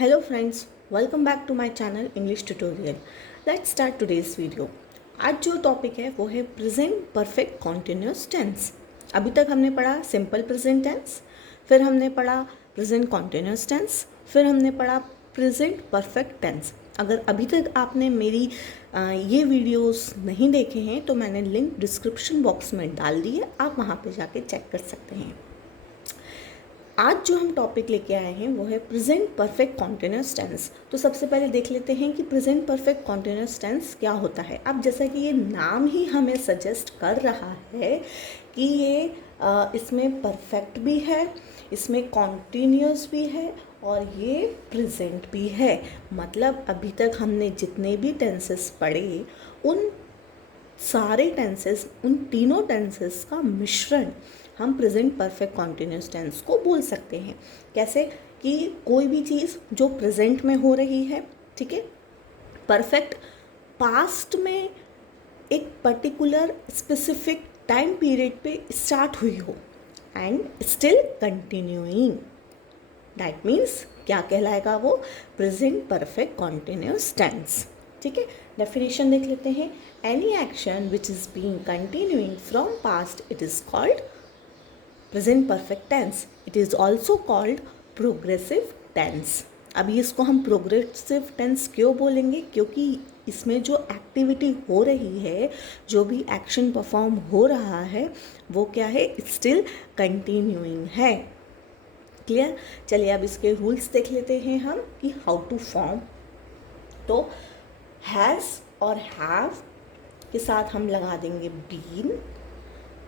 Hello friends, welcome back to my channel English Tutorial. Let's start today's video. आज जो topic है वो है प्रेजेंट परफेक्ट कॉन्टिन्यूस टेंस. अभी तक हमने पढ़ा सिंपल प्रेजेंट टेंस, फिर हमने पढ़ा प्रेजेंट कॉन्टिन्यूस टेंस, फिर हमने पढ़ा प्रेजेंट परफेक्ट टेंस. अगर अभी तक आपने मेरी ये वीडियोस नहीं देखे हैं तो मैंने लिंक डिस्क्रिप्शन बॉक्स में डाल दी है, आप वहाँ पे जाके चेक कर सकते हैं. आज जो हम टॉपिक लेके आए हैं वो है प्रेजेंट परफेक्ट कॉन्टिन्यूस टेंस. तो सबसे पहले देख लेते हैं कि प्रेजेंट परफेक्ट कॉन्टिन्यूस टेंस क्या होता है. अब जैसा कि ये नाम ही हमें सजेस्ट कर रहा है कि ये इसमें परफेक्ट भी है, इसमें कॉन्टिन्यूस भी है और ये प्रेजेंट भी है. मतलब अभी तक हमने जितने भी टेंसेस पढ़े उन सारे टेंसेस, उन तीनों टेंसेस का मिश्रण हम प्रेजेंट परफेक्ट कॉन्टिन्यूस टेंस को बोल सकते हैं. कैसे कि कोई भी चीज़ जो प्रेजेंट में हो रही है, ठीक है, परफेक्ट पास्ट में एक पर्टिकुलर स्पेसिफिक टाइम पीरियड पे स्टार्ट हुई हो and still continuing, that means क्या कहलाएगा वो प्रेजेंट परफेक्ट कॉन्टिन्यूस टेंस. ठीक है, डेफिनेशन देख लेते हैं. Any action which is being continuing from past it is called present perfect tense. It is also called progressive tense. अभी इसको हम प्रोग्रेसिव टेंस क्यों बोलेंगे? क्योंकि इसमें जो एक्टिविटी हो रही है, जो भी एक्शन परफॉर्म हो रहा है वो क्या है, स्टिल कंटिन्यूइंग है. क्लियर? चलिए अब इसके रूल्स देख लेते हैं हम कि हाउ टू फॉर्म. तो हैज़ और हैव के साथ हम लगा देंगे been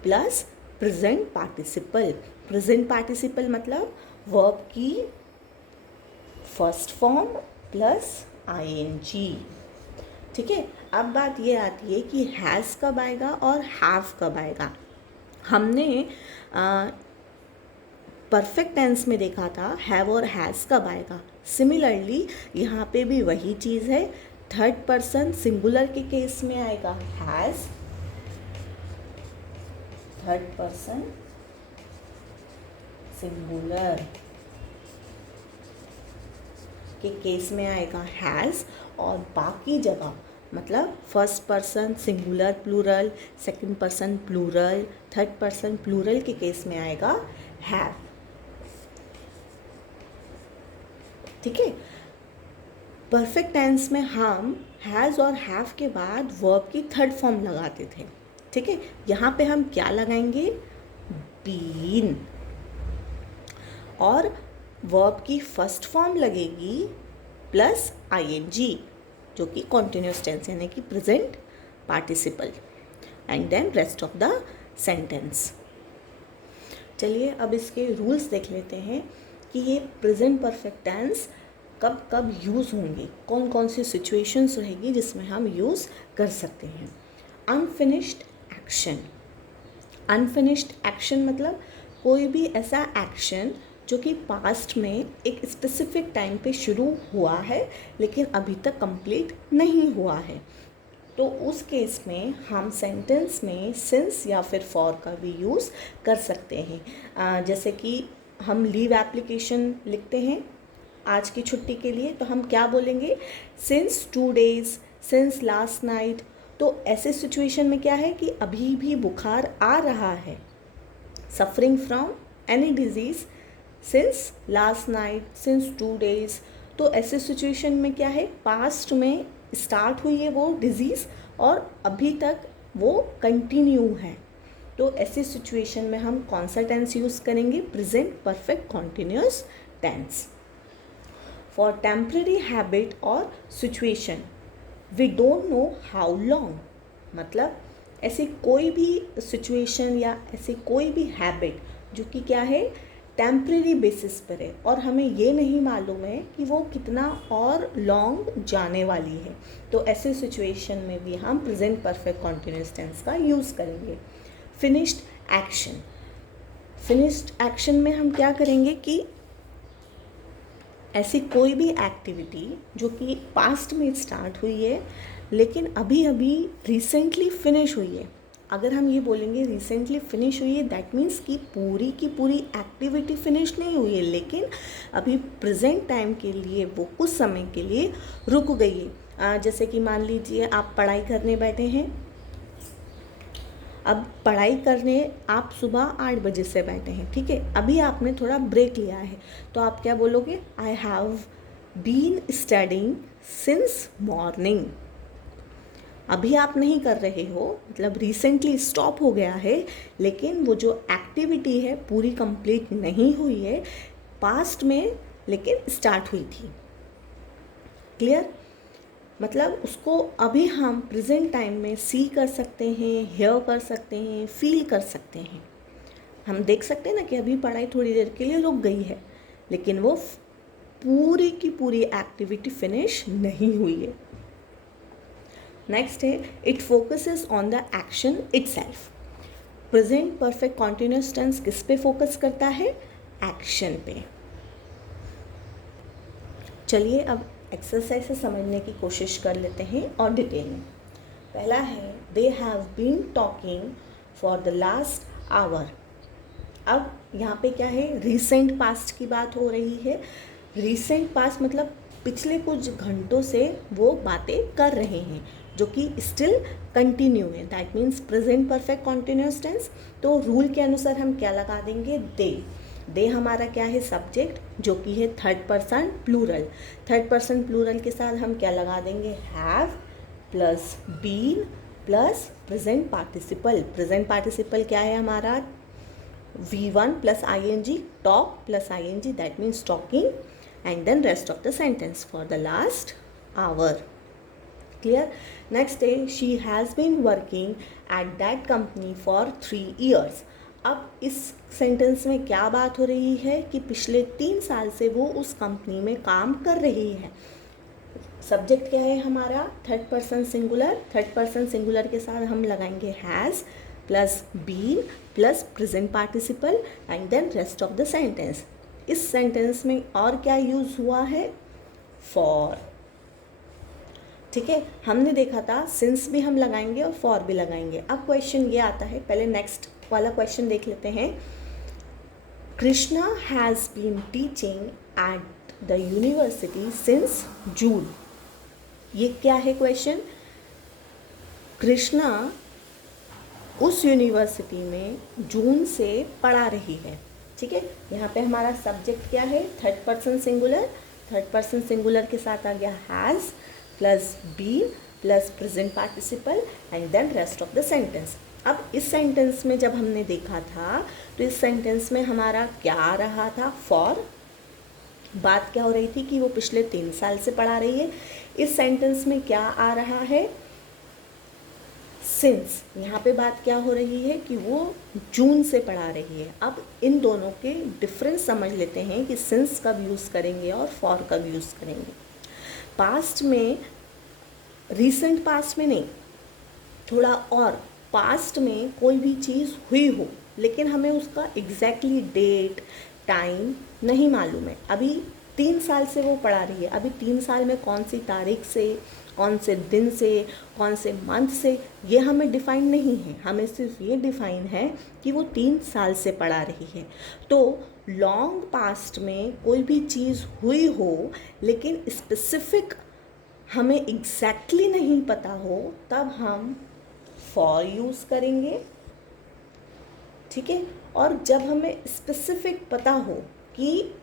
plus present participle. Present participle मतलब वर्ब की फर्स्ट फॉर्म प्लस आईएनजी. ठीक है, अब बात ये आती है कि हैज़ कब आएगा और हैव कब आएगा. हमने परफेक्ट टेंस में देखा था हैव और हैज़ कब आएगा. सिमिलरली यहाँ पे भी वही चीज़ है. थर्ड पर्सन सिंगुलर के केस में आएगा हैज़, थर्ड पर्सन सिंगुलर के केस में आएगा हैज़, और बाकी जगह मतलब first person singular plural, second person plural, third person plural के केस में आएगा हैव. ठीक है, परफेक्ट टेंस में हम हैज़ और हैव के बाद वर्ब की थर्ड फॉर्म लगाते थे. ठीक है, यहाँ पे हम क्या लगाएंगे, बीन, और वर्ब की फर्स्ट फॉर्म लगेगी प्लस आईएनजी जो कि कॉन्टिन्यूस टेंस यानी कि present participle, and then rest of the sentence. चलिए अब इसके रूल्स देख लेते हैं कि ये प्रेजेंट परफेक्ट टेंस कब कब यूज़ होंगे, कौन कौन सी सिचुएशंस रहेगी जिसमें हम यूज़ कर सकते हैं. Unfinished action. अनफिनिश्ड एक्शन मतलब कोई भी ऐसा एक्शन जो कि पास्ट में एक स्पेसिफिक टाइम पे शुरू हुआ है लेकिन अभी तक कंप्लीट नहीं हुआ है. तो उस केस में हम सेंटेंस में सिंस या फिर फॉर का भी यूज़ कर सकते हैं. जैसे कि हम लीव एप्लीकेशन लिखते हैं आज की छुट्टी के लिए, तो हम क्या बोलेंगे, since 2 days, since last night. तो ऐसे सिचुएशन में क्या है कि अभी भी बुखार आ रहा है, suffering from any disease since last night, since 2 days. तो ऐसे सिचुएशन में क्या है, पास्ट में स्टार्ट हुई है वो डिजीज़ और अभी तक वो कंटिन्यू है. तो ऐसे सिचुएशन में हम कौन सा टेंस यूज़ करेंगे, present perfect continuous tense. For temporary habit और situation we don't know how long. मतलब ऐसी कोई भी सिचुएशन या ऐसी कोई भी हैबिट जो कि क्या है, टेम्परेरी बेसिस पर है और हमें ये नहीं मालूम है कि वो कितना और लॉन्ग जाने वाली है. तो ऐसे सिचुएशन में भी हम प्रेजेंट परफेक्ट कॉन्टिन्यूस टेंस का यूज़ करेंगे. Finished action. फिनिश्ड एक्शन में हम क्या करेंगे कि ऐसी कोई भी एक्टिविटी जो कि पास्ट में स्टार्ट हुई है लेकिन अभी अभी रिसेंटली फिनिश हुई है, अगर हम ये बोलेंगे रिसेंटली फिनिश हुई है, दैट मीन्स कि पूरी की पूरी एक्टिविटी फिनिश नहीं हुई है, लेकिन अभी प्रेजेंट टाइम के लिए वो कुछ समय के लिए रुक गई है। जैसे कि मान लीजिए आप पढ़ाई करने बैठे हैं, अब पढ़ाई करने आप सुबह 8 बजे से बैठे हैं, ठीक है, अभी आपने थोड़ा ब्रेक लिया है, तो आप क्या बोलोगे? I have been studying since morning. अभी आप नहीं कर रहे हो, मतलब रिसेंटली स्टॉप हो गया है, लेकिन वो जो एक्टिविटी है पूरी कंप्लीट नहीं हुई है, पास्ट में लेकिन स्टार्ट हुई थी। क्लियर? मतलब उसको अभी हम प्रेजेंट टाइम में सी कर सकते हैं, हेयर कर सकते हैं, फील कर सकते हैं। हम देख सकते हैं ना कि अभी पढ़ाई थोड़ी देर के लिए रुक गई है, लेकिन वो पूरी की पूरी एक्टिविटी फिनिश नहीं हुई है। नेक्स्ट है, it focuses on the action itself. Present perfect continuous tense किस पे फोकस करता है? एक्शन पे। चलिए अब एक्सरसाइज से समझने की कोशिश कर लेते हैं और डिटेल में। पहला है, they have been talking for the last hour. अब यहाँ पे क्या है? रिसेंट पास्ट की बात हो रही है। रिसेंट पास्ट मतलब पिछले कुछ घंटों से वो बातें कर रहे हैं, जो कि स्टिल कंटिन्यू है, that means present perfect continuous tense. तो रूल के अनुसार हम क्या लगा देंगे? दे हमारा क्या है? सब्जेक्ट, जो कि है third person plural. Third person plural के साथ हम क्या लगा देंगे? Have plus been plus present participle. Present participle क्या है हमारा? V1 plus ing, talk plus ing, that means talking, and then rest of the sentence for the last hour. Clear? Next है, she has been working at that company for 3 years। अब इस sentence में क्या बात हो रही है कि पिछले 3 साल से वो उस कंपनी में काम कर रही है। सब्जेक्ट क्या है हमारा? Third person singular. Third person singular के साथ हम लगाएंगे has plus been plus present participle and then rest of the sentence. इस सेंटेंस में और क्या यूज़ हुआ है? फॉर। ठीक है, हमने देखा था सिंस भी हम लगाएंगे और फॉर भी लगाएंगे। अब क्वेश्चन ये आता है, पहले नेक्स्ट वाला क्वेश्चन देख लेते हैं। Krishna has been teaching at the university since June. ये क्या है क्वेश्चन? कृष्णा उस यूनिवर्सिटी में जून से पढ़ा रही है। ठीक है, यहाँ पे हमारा सब्जेक्ट क्या है? Third person singular. Third person singular के साथ आ गया has plus been plus present participle and then rest of the sentence. अब इस सेंटेंस में जब हमने देखा था तो इस सेंटेंस में हमारा क्या आ रहा था? फॉर। बात क्या हो रही थी कि वो पिछले 3 साल से पढ़ा रही है। इस सेंटेंस में क्या आ रहा है? सिंस। यहाँ पे बात क्या हो रही है कि वो जून से पढ़ा रही है। अब इन दोनों के डिफरेंस समझ लेते हैं कि सिंस कब यूज़ करेंगे और फॉर कब यूज़ करेंगे। पास्ट में, रिसेंट पास्ट में नहीं, थोड़ा और पास्ट में कोई भी चीज़ हुई हो लेकिन हमें उसका एग्जैक्टली डेट टाइम नहीं मालूम है। अभी 3 साल से वो पढ़ा रही है, अभी 3 साल में कौन सी तारीख से, कौन से दिन से, कौन से मंथ से, ये हमें डिफ़ाइन नहीं है। हमें सिर्फ ये डिफ़ाइन है कि वो 3 साल से पढ़ा रही है। तो लॉन्ग पास्ट में कोई भी चीज़ हुई हो लेकिन स्पेसिफिक हमें एग्जैक्टली नहीं पता हो, तब हम फॉर यूज़ करेंगे। ठीक है, और जब हमें स्पेसिफिक पता हो कि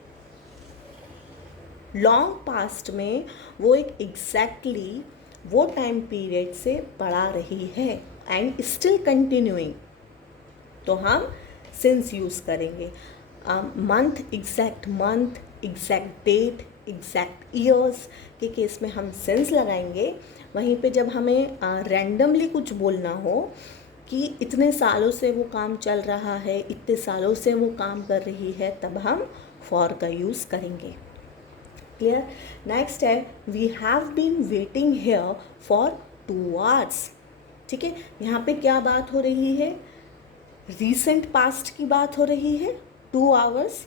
लॉन्ग पास्ट में वो एक एग्जैक्टली वो टाइम पीरियड से पढ़ा रही है एंड स्टिल कंटिन्यूइंग, तो हम सिंस यूज़ करेंगे। Month, exact date, exact years के केस में हम सिंस लगाएंगे। वहीं पे जब हमें रैंडमली कुछ बोलना हो कि इतने सालों से वो काम चल रहा है, इतने सालों से वो काम कर रही है, तब हम फॉर का यूज़ करेंगे। क्लियर? नेक्स्ट है, we have been waiting here for 2 hours। ठीक है, यहाँ पे क्या बात हो रही है? रीसेंट पास्ट की बात हो रही है, 2 hours।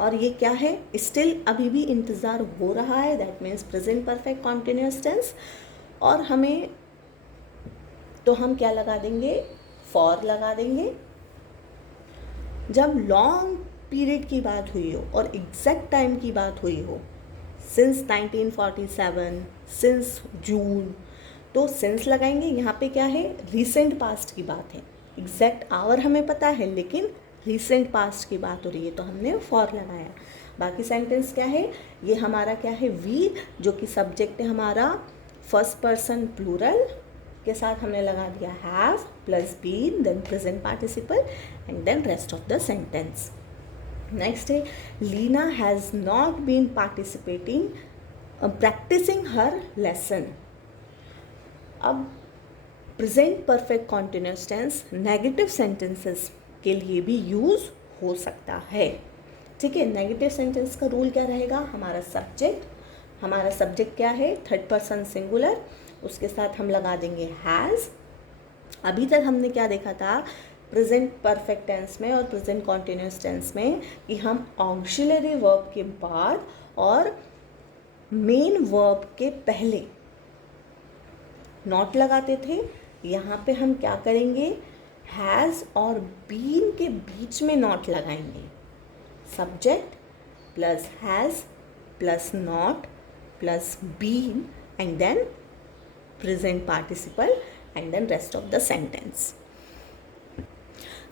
और ये क्या है? स्टिल अभी भी इंतज़ार हो रहा है, that means present perfect continuous tense. और हमें तो हम क्या लगा देंगे, फॉर लगा देंगे। जब लॉन्ग पीरियड की बात हुई हो और एग्जैक्ट टाइम की बात हुई हो, सिंस 1947, सिंस जून, तो सिंस लगाएंगे। यहाँ पे क्या है, रिसेंट पास्ट की बात है, एग्जैक्ट आवर हमें पता है लेकिन रिसेंट पास्ट की बात हो रही है तो हमने फॉर लगाया। बाकी सेंटेंस क्या है, ये हमारा क्या है, वी, जो कि सब्जेक्ट है हमारा फर्स्ट पर्सन प्लूरल के साथ हमने लगा दिया have plus been, then present participle and then rest of the sentence. Next है, Leena has not been participating practising her lesson. अब present perfect continuous tense negative sentences के लिए भी यूज़ हो सकता है। ठीक है, नेगेटिव सेंटेंस का रूल क्या रहेगा, हमारा सब्जेक्ट क्या है, थर्ड पर्सन सिंगुलर, उसके साथ हम लगा देंगे हैज़। अभी तक हमने क्या देखा था, प्रेजेंट परफेक्ट टेंस में और प्रेजेंट कॉन्टिन्यूस टेंस में, कि हम ऑक्सिलरी वर्ब के बाद और मेन वर्ब के पहले नॉट लगाते थे। यहाँ पे हम क्या करेंगे, हैज़ और बीन के बीच में नॉट लगाएंगे। Subject plus has plus not plus been and then present participle and then rest of the sentence.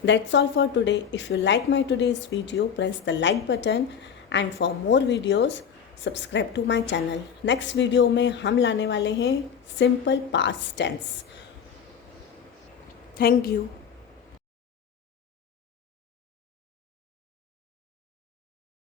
That's all for today. If you like my today's video, press the like button and for more videos subscribe to my channel. Next video में हम लाने वाले हैं simple past tense. Thank you.